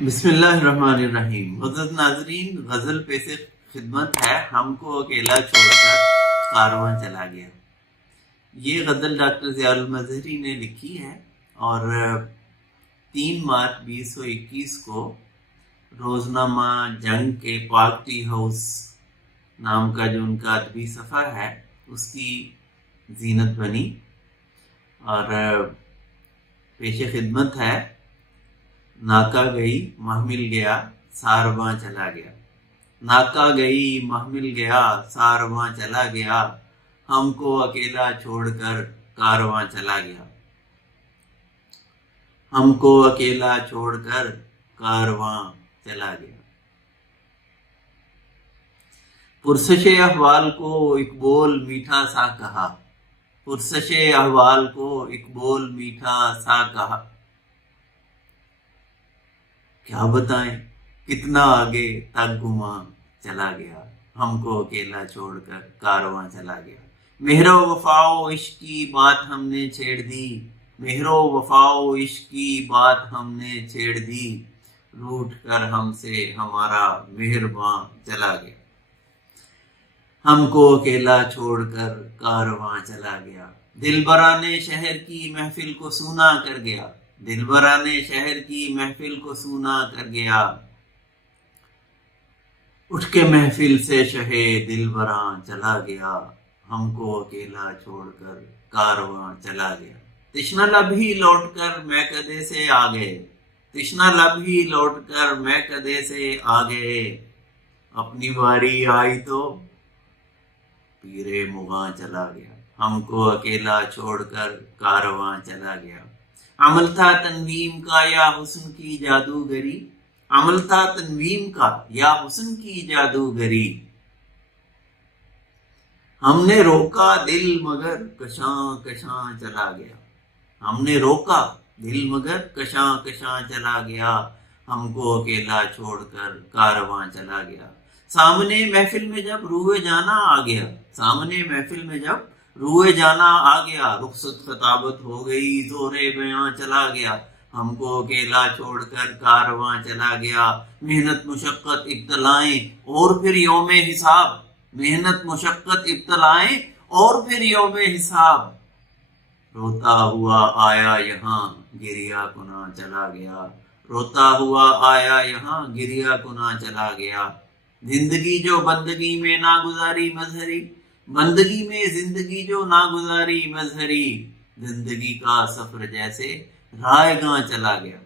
بسم اللہ الرحمن الرحیم۔ معزز ناظرین، غزل پیش خدمت ہے ہم کو اکیلا چھوڑ کر کارواں چلا گیا۔ یہ غزل ڈاکٹر ضیاء المظہری نے لکھی ہے اور 3 مارچ 2021 کو روزنامہ جنگ کے پاک ٹی ہاؤس نام کا جو ان کا ادبی سفر ہے اس کی زینت بنی، اور پیش خدمت ہے ناکا گئی محمل گیا سارواں چلا گیا۔ ناکا گئی محمل گیا سارواں چلا گیا، ہم کو اکیلا چھوڑ کر کارواں چلا گیا۔ ہم کو اکیلا چھوڑ کر کارواں چلا گیا۔ پرسش احوال کو ایک بول میٹھا سا کہا، پرسش احوال کو ایک بول میٹھا سا کہا، کیا بتائیں کتنا آگے تک گماں چلا گیا، ہم کو اکیلا چھوڑ کر کارواں چلا گیا۔ مہر و وفا و عشق کی بات ہم نے چھیڑ دی، مہر و وفا و عشق کی بات ہم نے چھیڑ دی، روٹ کر ہم سے ہمارا مہرباں چلا گیا۔ ہم کو اکیلا چھوڑ کر کارواں چلا گیا۔ دلبراں شہر کی محفل کو سونا کر گیا، دلبراں شہر کی محفل کو سونا کر گیا، اٹھ کے محفل سے شہے دلبراں چلا گیا، ہم کو اکیلا چھوڑ کر کارواں چلا گیا۔ تشنہ لب ہی لوٹ کر میں کدے سے آ گئے، تشنہ لب ہی لوٹ کر میں کدے سے آ گئے، اپنی باری آئی تو پیرے مغاں چلا گیا، ہم کو اکیلا چھوڑ کر کارواں چلا گیا۔ عمل تھا تنویم کا یا حسن کی جادوگری، عمل تھا تنویم کا یا حسن کی جادوگری، ہم نے روکا دل مگر کشاں کشاں چلا گیا، ہم نے روکا دل مگر کشاں کشاں چلا گیا، ہم کو اکیلا چھوڑ کر کارواں چلا گیا۔ سامنے محفل میں جب روئے جانا آ گیا، سامنے محفل میں جب روئے جانا آ گیا، رخصت خطابت ہو گئی زورے بیاں چلا گیا، ہم کو اکیلا چھوڑ کر کارواں چلا گیا۔ محنت مشقت ابتلائیں اور پھر یوم حساب، محنت مشقت ابتلائیں اور پھر یوم حساب، روتا ہوا آیا یہاں گریا کنا چلا گیا، روتا ہوا آیا یہاں گریا کنا چلا گیا۔ زندگی جو بندگی میں ناگزاری مظہری، بندگی میں زندگی جو ناگزاری مظہری، زندگی کا سفر جیسے رائے گاں چلا گیا،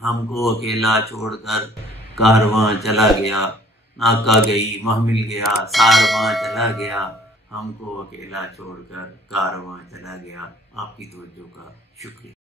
ہم کو اکیلا چھوڑ کر کارواں چلا گیا۔ ناکا گئی محمل گیا سارواں چلا گیا، ہم کو اکیلا چھوڑ کر کارواں چلا گیا۔ آپ کی توجہ کا شکریہ۔